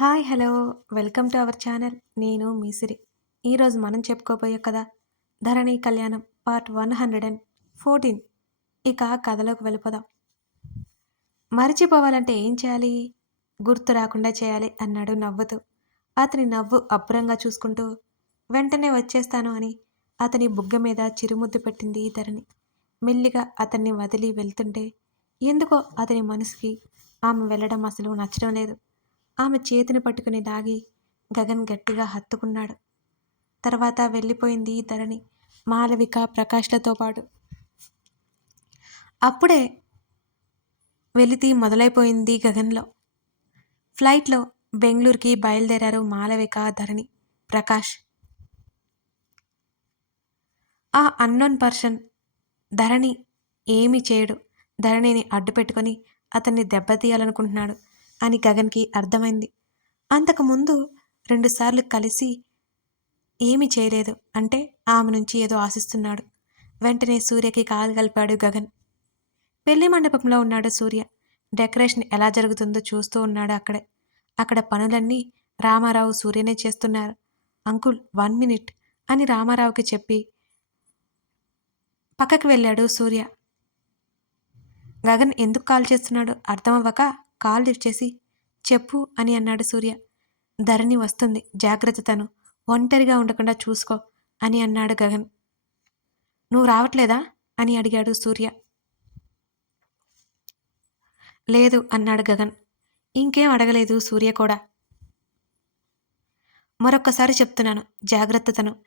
Hi hello. Welcome to our channel. నేను మీసిరి. ఈరోజు మనం చెప్పుకోబోయే కథ Dharani Kalyanam part one hundred and fourteen. ఇక కథలోకి వెళ్ళిపోదాం. మరిచిపోవాలంటే ఏం చేయాలి? గుర్తు రాకుండా చేయాలి అన్నాడు నవ్వుతూ. అతని నవ్వు అబ్బురంగా చూసుకుంటూ వెంటనే వచ్చేస్తాను అని అతని బుగ్గ మీద చిరుముద్దు పెట్టింది ధరణి. మెల్లిగా అతన్ని వదిలి వెళ్తుంటే ఎందుకో అతని మనసుకి ఆమె వెళ్ళడం అసలు నచ్చడం లేదు. ఆమె చేతిని పట్టుకుని లాగి గగన్ గట్టిగా హత్తుకున్నాడు. తర్వాత వెళ్ళిపోయింది ధరణి మాలవిక ప్రకాష్లతో పాటు. అప్పుడే వెలితి మొదలైపోయింది గగన్లో. ఫ్లైట్లో బెంగళూరుకి బయలుదేరారు మాలవిక ధరణి ప్రకాష్. ఆ అన్నోన్ పర్సన్ ధరణి ఏమి చేయడు. ధరణిని అడ్డు పెట్టుకొని అతన్ని దెబ్బతీయాలనుకుంటున్నాడు. అని గగన్కి అర్థమైంది. అంతకుముందు రెండుసార్లు కలిసి ఏమి చేయలేదు అంటే ఆమె నుంచి ఏదో ఆశిస్తున్నాడు. వెంటనే సూర్యకి కాలు కలిపాడు గగన్. పెళ్ళి మండపంలో ఉన్నాడు సూర్య. డెకరేషన్ ఎలా జరుగుతుందో చూస్తూ ఉన్నాడు అక్కడే. అక్కడ పనులన్నీ రామారావు సూర్యనే చేస్తున్నారు. అంకుల్ వన్ మినిట్ అని రామారావుకి చెప్పి పక్కకి వెళ్ళాడు సూర్య. గగన్ ఎందుకు కాల్ చేస్తున్నాడు? అర్థమవ్వక కాల్ లిఫ్ట్ చేసి చెప్పు అని అన్నాడు సూర్య. ధరణి వస్తుంది. జాగ్రత్త తను. ఒంటరిగా ఉండకుండా చూసుకో అని అన్నాడు గగన్. నువ్వు రావట్లేదా? అని అడిగాడు సూర్య. లేదు అన్నాడు గగన్. ఇంకేం అడగలేదు సూర్య కూడా. మరొక్కసారి చెప్తున్నాను. జాగ్రత్త తను.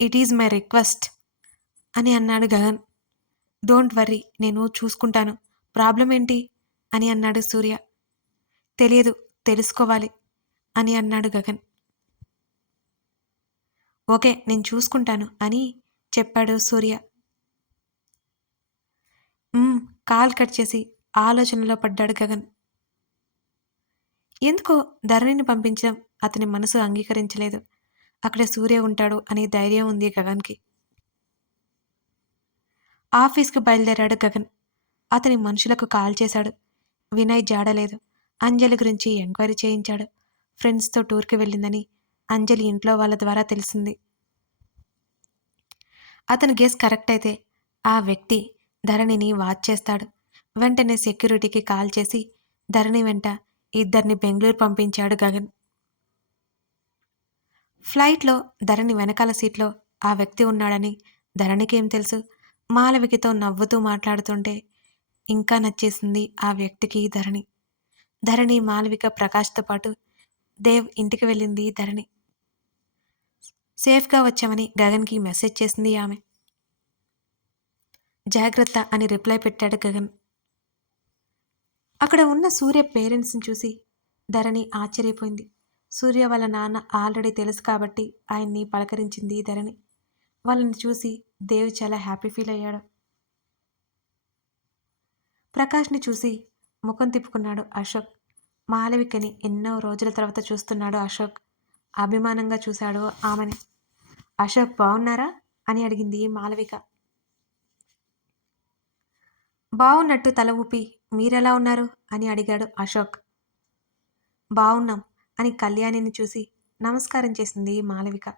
ఇట్ ఈజ్ మై రిక్వెస్ట్ అని అన్నాడు గగన్. డోంట్ వర్రీ నేను చూసుకుంటాను. ప్రాబ్లం ఏంటి? అని అన్నాడు సూర్య. తెలియదు తెలుసుకోవాలి అని అన్నాడు గగన్. ఓకే నేను చూసుకుంటాను అని చెప్పాడు సూర్య. కాల్ కట్ చేసి ఆలోచనలో పడ్డాడు గగన్. ఎందుకో ధరణిని పంపించడం? అతని మనసు అంగీకరించలేదు. అక్కడ సూర్య ఉంటాడు అనే ధైర్యం ఉంది గగన్కి. ఆఫీస్కి బయలుదేరాడు గగన్. అతని మనుషులకు కాల్ చేశాడు. వినయ్ జాడలేదు. అంజలి గురించి ఎంక్వైరీ చేయించాడు. ఫ్రెండ్స్తో టూర్కి వెళ్ళిందని అంజలి ఇంట్లో వాళ్ళ ద్వారా తెలిసింది. అతను గేస్ కరెక్ట్ అయితే ఆ వ్యక్తి ధరణిని వాచ్ చేస్తాడు. వెంటనే సెక్యూరిటీకి కాల్ చేసి ధరణి వెంట ఇద్దరిని బెంగళూరు పంపించాడు గగన్. ఫ్లైట్లో ధరణి వెనకాల సీట్లో ఆ వ్యక్తి ఉన్నాడని ధరణికేం తెలుసు? మాలవికితో నవ్వుతూ మాట్లాడుతుంటే ఇంకా నచ్చేసింది ఆ వ్యక్తికి ధరణి. ధరణి మాలవిక ప్రకాష్తో పాటు దేవ్ ఇంటికి వెళ్ళింది ధరణి. సేఫ్గా వచ్చామని గగన్కి మెసేజ్ చేసింది ఆమె. జాగ్రత్త అని రిప్లై పెట్టాడు గగన్. అక్కడ ఉన్న సూర్య పేరెంట్స్ని చూసి ధరణి ఆశ్చర్యపోయింది. సూర్య వాళ్ళ నాన్న ఆల్రెడీ తెలుసు కాబట్టి ఆయన్ని పలకరించింది ధరణి. వాళ్ళని చూసి దేవ్ చాలా హ్యాపీ ఫీల్ అయ్యాడు. ప్రకాష్ని చూసి ముఖం తిప్పుకున్నాడు అశోక్. మాలవికని ఎన్నో రోజుల తర్వాత చూస్తున్నాడు అశోక్. అభిమానంగా చూశాడు ఆమెని. అశోక్ బాగున్నారా అని అడిగింది మాలవిక బాగున్నట్టు తల ఊపి మీరెలా ఉన్నారు? అని అడిగాడు అశోక్. బాగున్నాం అని కళ్యాణిని చూసి నమస్కారం చేసింది మాలవిక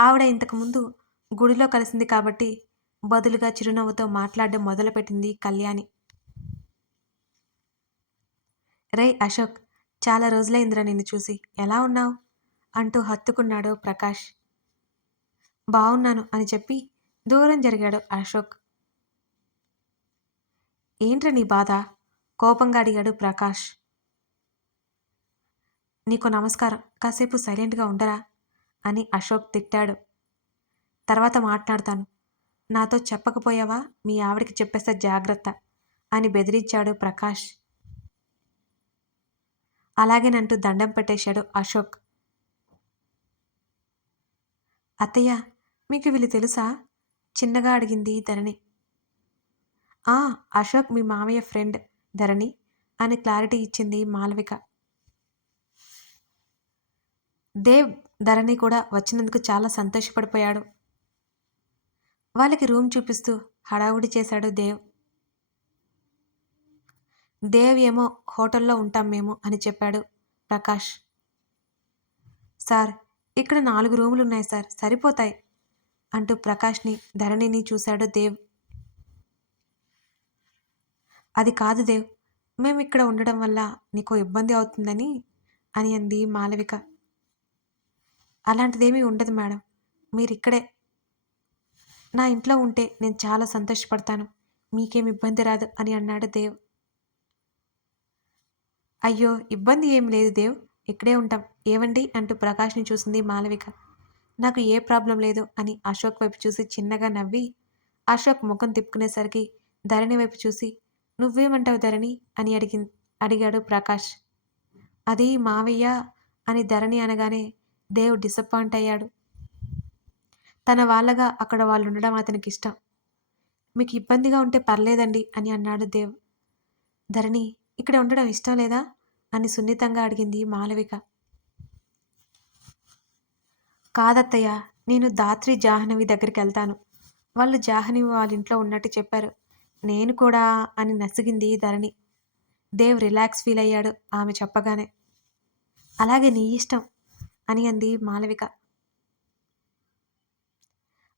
ఆవిడ ఇంతకుముందు గుడిలో కలిసింది కాబట్టి బదులుగా చిరునవ్వుతో మాట్లాడడం మొదలుపెట్టింది కళ్యాణి. రే అశోక్ చాలా రోజులైందిరా నిన్ను చూసి. ఎలా ఉన్నావు? అంటూ హత్తుకున్నాడు ప్రకాష్. బాగున్నాను అని చెప్పి దూరం జరిగాడు అశోక్. ఏంట్రా నీ బాధ? కోపంగా అడిగాడు ప్రకాష్. నీకు నమస్కారం. కాసేపు సైలెంట్గా ఉండరా? అని అశోక్ తిట్టాడు. తర్వాత మాట్లాడతాను. నాతో చెప్పకపోయావా? మీ ఆవిడకి చెప్పేస్తే జాగ్రత్త అని బెదిరించాడు ప్రకాష్. అలాగేనంటూ దండం పెట్టేశాడు అశోక్. అత్తయ్య మీకు వీళ్ళు తెలుసా? చిన్నగా అడిగింది ధరణి. ఆ అశోక్ మీ మామయ్య ఫ్రెండ్ ధరణి అని క్లారిటీ ఇచ్చింది మాలవిక. దేవ్ ధరణి కూడా వచ్చినందుకు చాలా సంతోషపడిపోయాడు. వాళ్ళకి రూమ్ చూపిస్తూ హడావుడి చేశాడు దేవ్. దేవ్ ఏమో హోటల్లో ఉంటాం మేము అని చెప్పాడు ప్రకాష్. సార్ ఇక్కడ నాలుగు రూములు ఉన్నాయి సార్ సరిపోతాయి అంటూ ప్రకాష్ని ధరణిని చూశాడు దేవ్. అది కాదు దేవ్ మేము ఇక్కడ ఉండడం వల్ల నీకు ఇబ్బంది అవుతుందని అని అంది మాలవిక. అలాంటిదేమీ ఉండదు మేడం మీరు ఇక్కడే నా ఇంట్లో ఉంటే నేను చాలా సంతోషపడతాను. మీకేం ఇబ్బంది రాదు అని అన్నాడు దేవ్. అయ్యో ఇబ్బంది ఏం లేదు దేవ్. ఇక్కడే ఉంటాం. ఏవండి? అంటూ ప్రకాష్ని చూసింది మాలవిక. నాకు ఏ ప్రాబ్లం లేదు అని అశోక్ వైపు చూసి చిన్నగా నవ్వి అశోక్ ముఖం తిప్పుకునేసరికి ధరణి వైపు చూసి నువ్వేమంటావు ధరణి? అని అడిగి అడిగాడు ప్రకాష్. అది మావయ్య అని ధరణి అనగానే దేవ్ డిసప్పాయింట్ అయ్యాడు. తన వాళ్ళగా అక్కడ వాళ్ళు ఉండడం అతనికి ఇష్టం మీకు ఇబ్బందిగా ఉంటే పర్లేదండి అని అన్నాడు దేవ్. ధరణి ఇక్కడ ఉండడం ఇష్టం లేదా? అని సున్నితంగా అడిగింది మాలవిక. కాదత్తయ్య నేను దాత్రి జాహ్నవి దగ్గరికి వెళ్తాను వాళ్ళు జాహ్నవి వాళ్ళ ఇంట్లో ఉన్నట్టు చెప్పారు. నేను కూడా అని నసిగింది ధరణి. దేవ్ రిలాక్స్ ఫీల్ అయ్యాడు ఆమె చెప్పగానే. అలాగే నీ ఇష్టం అని అంది మాలవిక.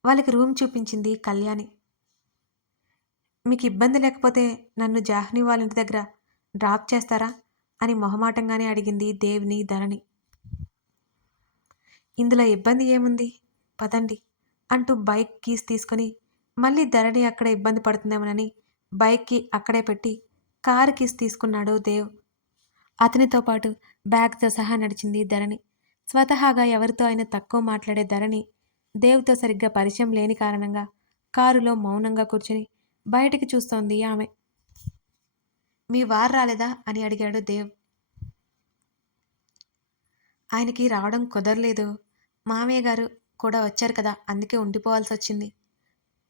వాళ్ళకి రూమ్ చూపించింది కళ్యాణి. మీకు ఇబ్బంది లేకపోతే నన్ను జాహ్ని వాళ్ళ ఇంటి దగ్గర డ్రాప్ చేస్తారా? అని మొహమాటంగానే అడిగింది దేవ్ని ధరణి. ఇందులో ఇబ్బంది ఏముంది? పదండి అంటూ బైక్ కీస్ తీసుకొని మళ్ళీ ధరణి అక్కడ ఇబ్బంది పడుతుందేమోనని బైక్కి అక్కడే పెట్టి కారు కీస్ తీసుకున్నాడు దేవ్. అతనితో పాటు బ్యాగ్తో సహా నడిచింది ధరణి. స్వతహాగా ఎవరితో అయినా తక్కువ మాట్లాడే ధరణి దేవ్తో సరిగ్గా పరిచయం లేని కారణంగా కారులో మౌనంగా కూర్చుని బయటికి చూస్తోంది ఆమె. మీ వారు రాలేదా? అని అడిగాడు దేవ్. ఆయనకి రావడం కుదరలేదు. మామయ్య గారు కూడా వచ్చారు కదా అందుకే ఉండిపోవాల్సి వచ్చింది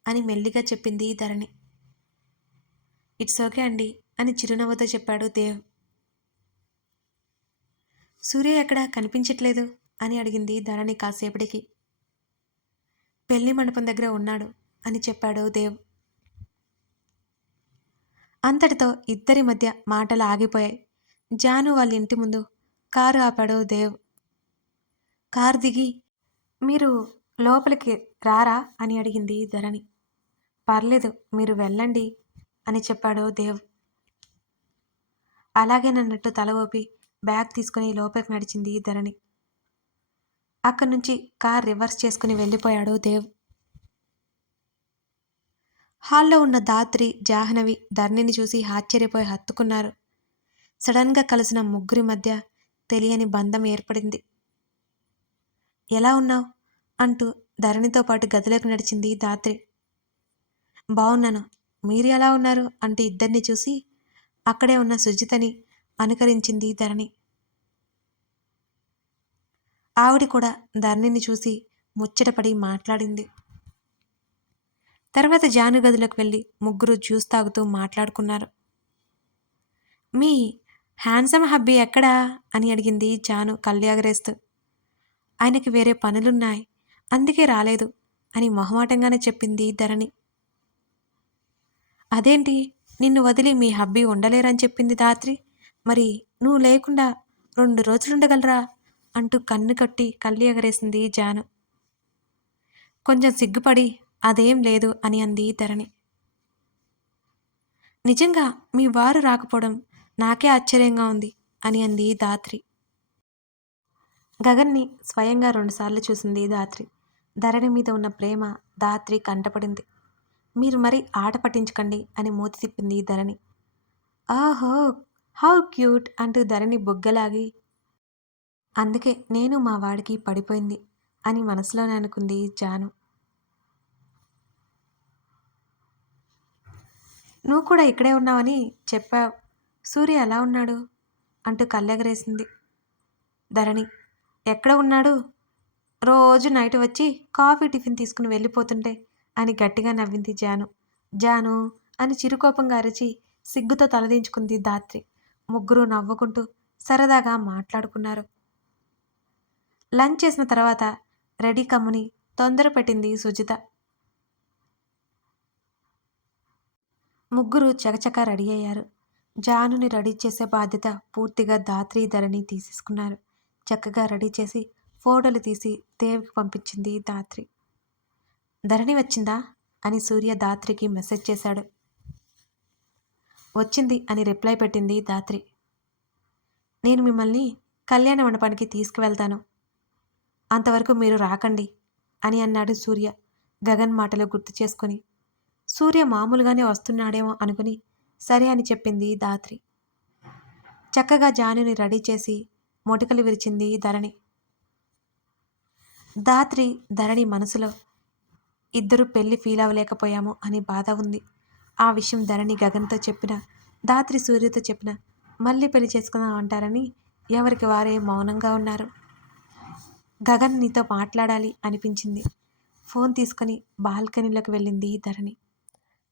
అని మెల్లిగా చెప్పింది ధరణి. ఇట్స్ ఓకే అండి అని చిరునవ్వుతో చెప్పాడు దేవ్. సూర్య ఎక్కడా? కనిపించట్లేదు అని అడిగింది ధరణి కాసేపటికి. పెళ్ళి మండపం దగ్గర ఉన్నాడు అని చెప్పాడు దేవ్. అంతటితో ఇద్దరి మధ్య మాటలు ఆగిపోయాయి. జాను వాళ్ళ ఇంటి ముందు కారు ఆపాడు దేవ్. కారు దిగి మీరు లోపలికి రారా? అని అడిగింది ధరణి. పర్లేదు మీరు వెళ్ళండి అని చెప్పాడు దేవ్. అలాగేనన్నట్టు తల ఊపి బ్యాగ్ తీసుకుని లోపలికి నడిచింది ధరణి. అక్కడి నుంచి కార్ రివర్స్ చేసుకుని వెళ్ళిపోయాడు దేవ్. హాల్లో ఉన్న దాత్రి జాహ్నవి ధరణిని చూసి ఆశ్చర్యపోయి హత్తుకున్నారు. సడన్గా కలిసిన ముగ్గురి మధ్య తెలియని బంధం ఏర్పడింది. ఎలా ఉన్నావు? అంటూ ధరణితో పాటు గదిలోకి నడిచింది దాత్రి బాగున్నాను మీరు ఎలా ఉన్నారు? అంటూ ఇద్దరిని చూసి అక్కడే ఉన్న సుజితని అనుకరించింది ధరణి. ఆవిడ కూడా ధరణిని చూసి ముచ్చటపడి మాట్లాడింది. తర్వాత జాను గదిలోకి వెళ్ళి ముగ్గురు జ్యూస్ తాగుతూ మాట్లాడుకున్నారు. మీ హ్యాండ్సమ్ హబ్బీ ఎక్కడా? అని అడిగింది జాను కళ్ళెగరేస్తూ. ఆయనకి వేరే పనులున్నాయి. అందుకే రాలేదు అని మొహమాటంగానే చెప్పింది ధరణి. అదేంటి? నిన్ను వదిలి మీ హబ్బీ ఉండలేరని చెప్పింది ధాత్రి. మరి నువ్వు లేకుండా రెండు రోజులుండగలరా? అంటూ కన్ను కట్టి కళ్ళు ఎగరేసింది జాను. కొంచెం సిగ్గుపడి అదేం లేదు అని అంది ధరణి. నిజంగా మీ వారు రాకపోవడం నాకే ఆశ్చర్యంగా ఉంది అని అంది దాత్రి గగన్ని స్వయంగా రెండుసార్లు చూసింది దాత్రి ధరణి మీద ఉన్న ప్రేమ దాత్రి కంటపడింది. మీరు మరి ఆట పట్టించకండి అని మూతి తిప్పింది ధరణి. ఆహో హౌ క్యూట్ అంటూ ధరణి బొగ్గలాగి అందుకే నేను మా వాడికి పడిపోయింది అని మనసులోనే అనుకుంది జాను. నువ్వు కూడా ఇక్కడే ఉన్నావని చెప్పావు. సూర్య ఎలా ఉన్నాడు? అంటూ కళ్ళెగరేసింది. ధరణి ఎక్కడ ఉన్నాడు? రోజు నైట్ వచ్చి కాఫీ టిఫిన్ తీసుకుని వెళ్ళిపోతుంటే అని గట్టిగా నవ్వింది జాను. జాను అని చిరుకోపంగా అరిచి సిగ్గుతో తలదించుకుంది దాత్రి ముగ్గురు నవ్వుకుంటూ సరదాగా మాట్లాడుకున్నారు. లంచ్ చేసిన తర్వాత రెడీ కమ్ముని తొందర పెట్టింది సుజిత. ముగ్గురు చకచక రెడీ అయ్యారు. జానుని రెడీ చేసే బాధ్యత పూర్తిగా దాత్రి ధరణి తీసేసుకున్నారు. చక్కగా రెడీ చేసి ఫోటోలు తీసి దేవికి పంపించింది దాత్రి. ధరణి వచ్చిందా? అని సూర్య దాత్రికి మెసేజ్ చేశాడు. వచ్చింది అని రిప్లై పెట్టింది దాత్రి. నేను మిమ్మల్ని కళ్యాణ మండపానికి తీసుకువెళ్తాను. అంతవరకు మీరు రాకండి అని అన్నాడు సూర్య గగన్ మాటలు గుర్తు చేసుకొని. సూర్య మామూలుగానే వస్తున్నాడేమో అనుకుని సరే అని చెప్పింది దాత్రి. చక్కగా జానుని రెడీ చేసి మొటికలు విరిచింది ధరణి. దాత్రి ధరణి మనసులో ఇద్దరు పెళ్ళి ఫీల్ అవ్వలేకపోయాము అని బాధ ఉంది. ఆ విషయం ధరణి గగన్తో చెప్పిన దాత్రి సూర్యతో చెప్పిన మళ్ళీ పెళ్ళి చేసుకుందాం అంటారని ఎవరికి వారే మౌనంగా ఉన్నారు. గగన్ నీతో మాట్లాడాలి అనిపించింది. ఫోన్ తీసుకొని బాల్కనీలోకి వెళ్ళింది ధరణి.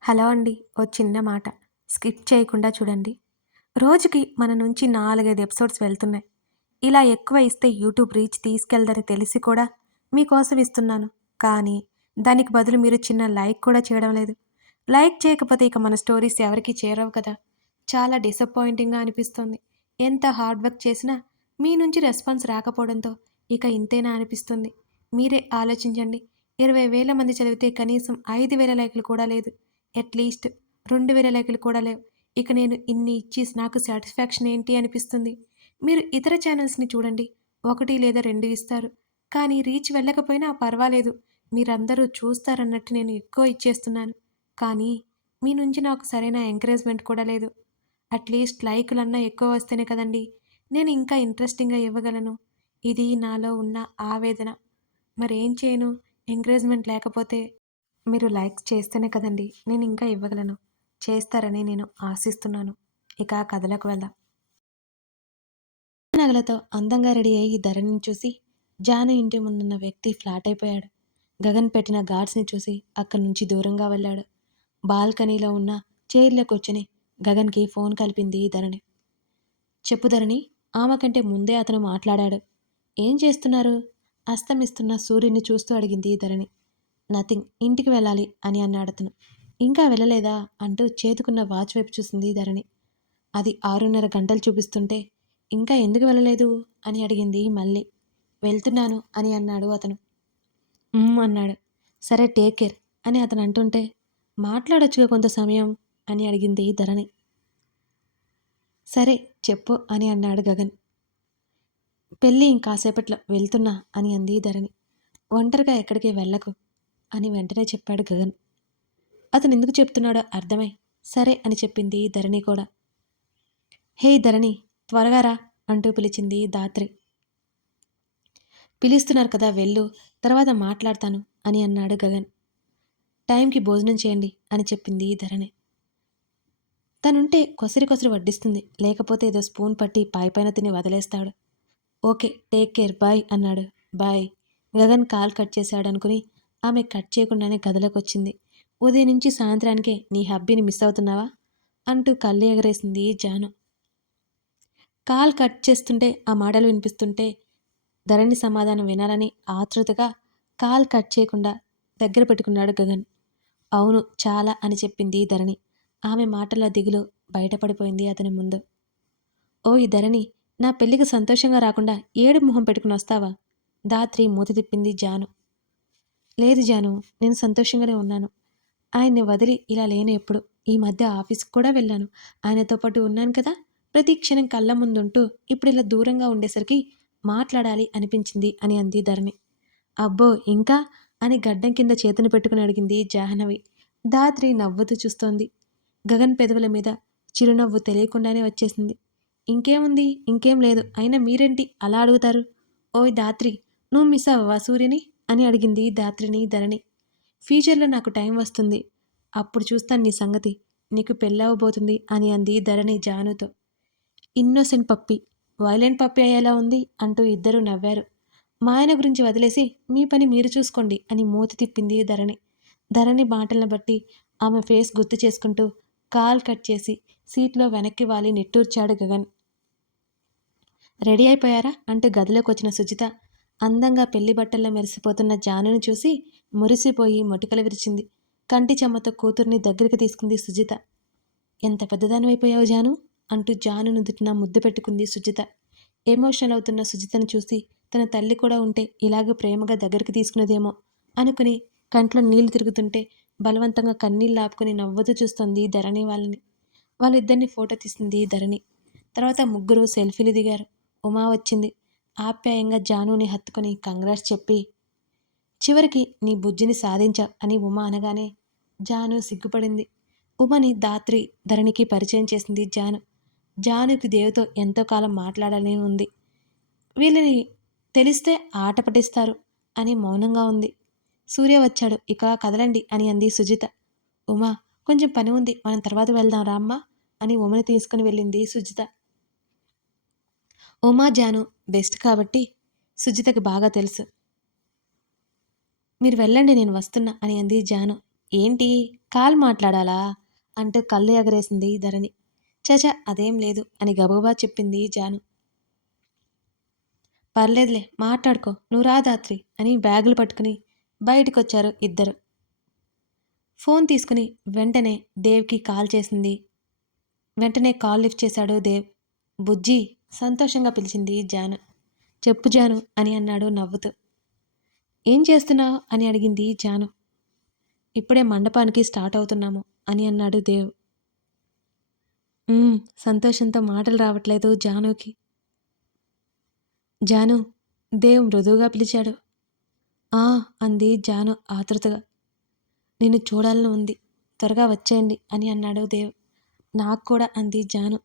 హలో అండి ఓ చిన్న మాట. స్కిప్ చేయకుండా చూడండి. రోజుకి మన నుంచి నాలుగైదు ఎపిసోడ్స్ వెళ్తున్నాయి. ఇలా ఎక్కువ ఇస్తే యూట్యూబ్ రీచ్ తీసుకెళ్దని తెలిసి కూడా మీకోసం ఇస్తున్నాను. కానీ దానికి బదులు మీరు చిన్న లైక్ కూడా చేయడం లేదు. లైక్ చేయకపోతే ఇక మన స్టోరీస్ ఎవరికి చేరవు కదా. చాలా డిసప్పాయింటింగ్గా అనిపిస్తుంది. ఎంత హార్డ్ వర్క్ చేసినా మీ నుంచి రెస్పాన్స్ రాకపోవడంతో ఇక ఇంతేనా అనిపిస్తుంది. మీరే ఆలోచించండి. ఇరవై వేల మంది చదివితే కనీసం ఐదు వేల లైకులు కూడా లేదు. అట్లీస్ట్ రెండు వేల లైకులు కూడా లేవు. ఇక నేను ఇన్ని ఇచ్చి నాకు సాటిస్ఫాక్షన్ ఏంటి అనిపిస్తుంది. మీరు ఇతర ఛానల్స్ని చూడండి. ఒకటి లేదా రెండు ఇస్తారు. కానీ రీచ్ వెళ్ళకపోయినా పర్వాలేదు. మీరందరూ చూస్తారన్నట్టు నేను ఎక్కువ ఇచ్చేస్తున్నాను. కానీ మీ నుంచి నాకు సరైన ఎంకరేజ్మెంట్ కూడా లేదు. అట్లీస్ట్ లైకులన్నా ఎక్కువ వస్తేనే కదండి. నేను ఇంకా ఇంట్రెస్టింగ్గా ఇవ్వగలను. ఇది నాలో ఉన్న ఆవేదన. మరేం చేయను? ఎంకరేజ్మెంట్ లేకపోతే మీరు లైక్ చేస్తేనే కదండి నేను ఇంకా ఇవ్వగలను. చేస్తారని నేను ఆశిస్తున్నాను. ఇక ఆ కథలకు వెళ్దాం. నగలతో అందంగా రెడీ అయ్యి ధరణిని చూసి జాను ఇంటి ముందున్న వ్యక్తి ఫ్లాట్ అయిపోయాడు. గగన్ పెట్టిన గార్డ్స్ని చూసి అక్కడి నుంచి దూరంగా వెళ్ళాడు. బాల్కనీలో ఉన్న చైర్లో కూర్చొని గగన్కి ఫోన్ కలిపింది ధరణి. చెప్పు ధరణి ఆమె కంటే ముందే అతను మాట్లాడాడు. ఏం చేస్తున్నారు? అస్తమిస్తున్న సూర్యుని చూస్తూ అడిగింది ధరణి. నథింగ్ ఇంటికి వెళ్ళాలి అని అన్నాడు అతను. ఇంకా వెళ్ళలేదా? అంటూ చేతుకున్న వాచ్ వైపు చూసింది ధరణి. అది ఆరున్నర గంటలు చూపిస్తుంటే ఇంకా ఎందుకు వెళ్ళలేదు? అని అడిగింది మళ్ళీ. వెళ్తున్నాను అని అన్నాడు అతను. అన్నాడు. సరే టేక్ కేర్ అని అతను అంటుంటే మాట్లాడొచ్చుగా కొంత సమయం అని అడిగింది ధరణి. సరే చెప్పు అని అన్నాడు గగన్. పెళ్ళి ఇంకాసేపట్లో వెళ్తున్నా అని అంది ధరణి. ఒంటరిగా ఎక్కడికి వెళ్ళకు అని వెంటనే చెప్పాడు గగన్. అతను ఎందుకు చెప్తున్నాడో అర్థమై సరే అని చెప్పింది ధరణి కూడా. హే ధరణి త్వరగా రా అంటూ పిలిచింది దాత్రి పిలుస్తున్నారు కదా వెళ్ళు తర్వాత మాట్లాడతాను అని అన్నాడు గగన్. టైంకి భోజనం చేయండి అని చెప్పింది ధరణి. తనుంటే కొసరి కొసరి వడ్డిస్తుంది లేకపోతే ఏదో స్పూన్ పట్టి పైపైన తిని వదిలేస్తాడు. ఓకే టేక్ కేర్ బాయ్ అన్నాడు. బాయ్. గగన్ కాల్ కట్ చేశాడనుకుని ఆమె కట్ చేయకుండానే గదిలోకి వచ్చింది ఉదయం నుంచి సాయంత్రానికే నీ హబ్బీని మిస్ అవుతున్నావా? అంటూ కళ్ళు ఎగరేసింది జాను. కాల్ కట్ చేస్తుంటే ఆ మాటలు వినిపిస్తుంటే ధరణి సమాధానం వినాలని ఆతృతగా కాల్ కట్ చేయకుండా దగ్గర పెట్టుకున్నాడు గగన్. అవును చాలా అని చెప్పింది ధరణి. ఆమె మాటల దిగులు బయటపడిపోయింది అతని ముందు. ఓ ఈ ధరణి నా పెళ్ళికి సంతోషంగా రాకుండా ఏడు మొహం పెట్టుకుని వస్తావా? దాత్రి మూతి తిప్పింది జాను. లేదు జాను నేను సంతోషంగానే ఉన్నాను. ఆయన్ని వదిలి ఇలా లేను ఎప్పుడు. ఈ మధ్య ఆఫీస్కి కూడా వెళ్ళాను. ఆయనతో పాటు ఉన్నాను కదా. ప్రతి క్షణం కళ్ళ ముందుంటూ ఇప్పుడు ఇలా దూరంగా ఉండేసరికి మాట్లాడాలి అనిపించింది అని అంది ధరణి. అబ్బో ఇంకా? అని గడ్డం కింద చేతులు పెట్టుకుని అడిగింది జాహ్నవి. దాత్రి నవ్వుతూ చూస్తోంది. గగన్ పెదవుల మీద చిరునవ్వు తెలియకుండానే వచ్చేసింది. ఇంకేముంది ఇంకేం లేదు. అయినా మీరేంటి? అలా అడుగుతారు. ఓయ్ దాత్రి నువ్వు మిస్ అవ్వవా సూర్యని? అని అడిగింది దాత్రిని ధరణి. ఫ్యూచర్లో నాకు టైం వస్తుంది. అప్పుడు చూస్తాను నీ సంగతి. నీకు పెళ్ళవబోతుంది అని అంది Dharani జానుతో. Innocent puppy. Violent puppy అయ్యేలా ఉంది అంటూ ఇద్దరూ నవ్వారు. మా ఆయన గురించి వదిలేసి మీ పని మీరు చూసుకోండి అని మూతి తిప్పింది ధరణి. ధరణి మాటలను బట్టి ఆమె ఫేస్ గుర్తు చేసుకుంటూ కాల్ కట్ చేసి సీట్లో వెనక్కి వాలి నిట్టూర్చాడు గగన్. రెడీ అయిపోయారా? అంటూ గదిలోకి వచ్చిన సుజిత అందంగా పెళ్ళి బట్టల్లో మెరిసిపోతున్న జానుని చూసి మురిసిపోయి మొటికలు విరిచింది. కంటి చెమ్మతో కూతుర్ని దగ్గరికి తీసుకుంది సుజిత. ఎంత పెద్దదానివైపోయావు జాను? అంటూ జాను నుదుటిన ముద్దు పెట్టుకుంది సుజిత. ఎమోషనల్ అవుతున్న సుజితను చూసి తన తల్లి కూడా ఉంటే ఇలాగ ప్రేమగా దగ్గరికి తీసుకునేదేమో అనుకుని కంట్లో నీళ్ళు తిరుగుతుంటే బలవంతంగా కన్నీళ్ళు ఆపుకుని నవ్వుతూ చూస్తుంది ధరణి వాళ్ళని. వాళ్ళిద్దరిని ఫోటో తీసింది ధరణి. తర్వాత ముగ్గురు సెల్ఫీలు దిగారు. ఉమా వచ్చింది. ఆప్యాయంగా జానుని హత్తుకొని కంగ్రాట్స్ చెప్పి చివరికి నీ బుజ్జిని సాధించావు అని ఉమా అనగానే జాను సిగ్గుపడింది. ఉమని దాత్రి ధరణికి పరిచయం చేసింది జాను. జానుకి దేవుతో ఎంతో కాలం మాట్లాడాలని ఉంది. వీళ్ళని తెలిస్తే ఆట పట్టిస్తారు అని మౌనంగా ఉంది. సూర్య వచ్చాడు. ఇక కదలండి అని అంది సుజిత. ఉమా కొంచెం పని ఉంది. మనం తర్వాత వెళ్దాం రామ్మా అని ఉమని తీసుకుని వెళ్ళింది సుజిత. ఉమా జాను బెస్ట్ కాబట్టి సుజితకి బాగా తెలుసు. మీరు వెళ్ళండి నేను వస్తున్నా అని అంది జాను. ఏంటి? కాల్ మాట్లాడాలా? అంటూ కళ్ళు ఎగరేసింది ధరణి. చచ అదేం లేదు అని గబగబా చెప్పింది జాను. పర్లేదులే మాట్లాడుకో. నువ్వు రాధాత్రి అని బ్యాగులు పట్టుకుని బయటకు వచ్చారు ఇద్దరు. ఫోన్ తీసుకుని వెంటనే దేవ్కి కాల్ చేసింది. వెంటనే కాల్ లిఫ్ట్ చేశాడు దేవ్. బుజ్జి సంతోషంగా పిలిచింది జాను. చెప్పు జాను అని అన్నాడు నవ్వుతూ. ఏం చేస్తున్నావు? అని అడిగింది జాను. ఇప్పుడే మండపానికి స్టార్ట్ అవుతున్నాము అని అన్నాడు దేవ్. సంతోషంతో మాటలు రావట్లేదు జానుకి. జాను దేవ్ మృదువుగా పిలిచాడు. ఆ అంది జాను ఆతృతగా. నిన్ను చూడాలని ఉంది. త్వరగా వచ్చేయండి అని అన్నాడు దేవ్. నాకు కూడా అంది జాను.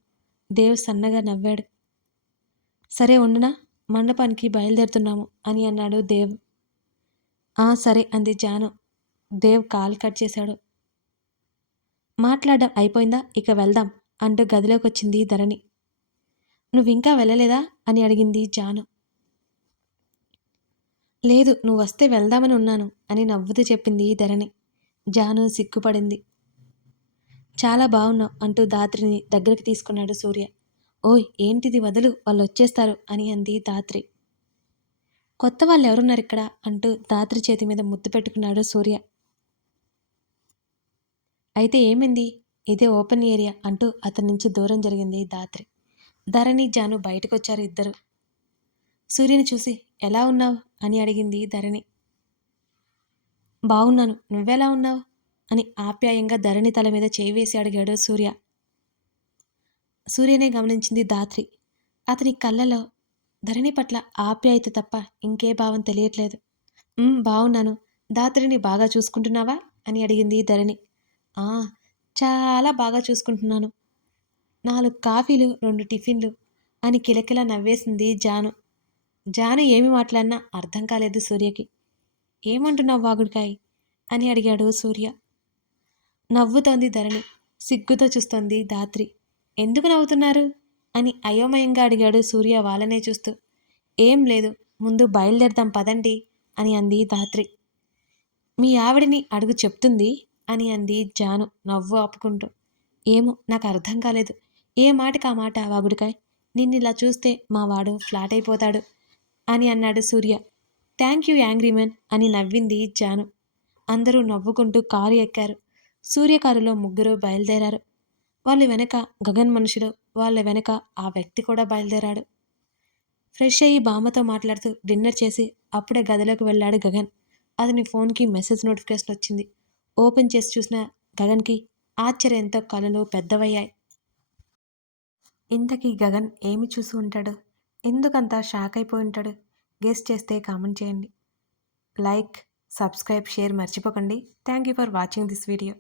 దేవ్ సన్నగా నవ్వాడు. సరే ఉండునా? మండపానికి బయలుదేరుతున్నాము అని అన్నాడు దేవ్. ఆ సరే అంది జాను. దేవ్ కాల్ కట్ చేశాడు. మాట్లాడడం అయిపోయిందా? ఇక వెళ్దాం అంటూ గదిలోకి వచ్చింది ధరణి. నువ్వింకా వెళ్ళలేదా? అని అడిగింది జాను. లేదు నువ్వు వస్తే వెళ్దామని ఉన్నాను అని నవ్వుతూ చెప్పింది ధరణి. జాను సిగ్గుపడింది. చాలా బాగున్నావు అంటూ దాత్రిని దగ్గరికి తీసుకున్నాడు సూర్య. ఓయ్ ఏంటిది వదులు? వాళ్ళు వచ్చేస్తారు అని అంది దాత్రి కొత్త వాళ్ళు ఎవరున్నారు ఇక్కడ అంటూ దాత్రి చేతి మీద ముద్దు పెట్టుకున్నాడు సూర్య. అయితే ఏమైంది? ఇదే ఓపెన్ ఏరియా అంటూ అతని నుంచి దూరం జరిగింది దాత్రి ధరణి జాను బయటకు వచ్చారు ఇద్దరు. సూర్యుని చూసి ఎలా ఉన్నావు? అని అడిగింది ధరణి. బాగున్నాను నువ్వెలా ఉన్నావు? అని ఆప్యాయంగా ధరణి తల మీద చేయి వేసి అడిగాడు సూర్య. సూర్యనే గమనించింది దాత్రి అతని కళ్ళలో ధరణి పట్ల ఆప్యాయత తప్ప ఇంకే భావం తెలియట్లేదు. బాగున్నాను దాత్రిని బాగా చూసుకుంటున్నావా? అని అడిగింది ధరణి. ఆ చాలా బాగా చూసుకుంటున్నాను. నాలుగు కాఫీలు రెండు టిఫిన్లు అని కిలకిల నవ్వేసింది జాను. జాను ఏమి మాట్లాడినా అర్థం కాలేదు సూర్యకి. ఏమంటున్నావు వాగుడికాయ్? అని అడిగాడు సూర్య. నవ్వుతోంది ధరణి. సిగ్గుతో చూస్తోంది దాత్రి ఎందుకు నవ్వుతున్నారు? అని అయోమయంగా అడిగాడు సూర్య వాళ్ళనే చూస్తూ. ఏం లేదు ముందు బయలుదేరదాం పదండి అని అంది ధాత్రి. మీ ఆవిడని అడుగు చెప్తుంది అని అంది జాను నవ్వు ఆపుకుంటూ. ఏమో నాకు అర్థం కాలేదు. ఏ మాటకి ఆ మాట వాగుడికాయ్? నిన్నిలా చూస్తే మా వాడు ఫ్లాట్ అయిపోతాడు అని అన్నాడు సూర్య. థ్యాంక్ యూ యాంగ్రీమెన్ అని నవ్వింది జాను. అందరూ నవ్వుకుంటూ కారు ఎక్కారు. సూర్య కారులో ముగ్గురు బయలుదేరారు. వాళ్ళ వెనక గగన్ మనుషులు వాళ్ళ వెనక ఆ వ్యక్తి కూడా బయలుదేరాడు. ఫ్రెష్ అయ్యి బామ్మతో మాట్లాడుతూ డిన్నర్ చేసి అప్పుడే గదిలోకి వెళ్ళాడు గగన్. అతని ఫోన్కి మెసేజ్ నోటిఫికేషన్ వచ్చింది. ఓపెన్ చేసి చూసిన గగన్కి ఆశ్చర్యంతో కళ్ళు పెద్దవయ్యాయి. ఇంతకీ గగన్ ఏమి చూసి ఉంటాడు? ఎందుకంత షాక్ అయిపోయి ఉంటాడు? గెస్ట్ చేస్తే కామెంట్ చేయండి. లైక్ సబ్స్క్రైబ్ షేర్ మర్చిపోకండి. Thank you for watching this video.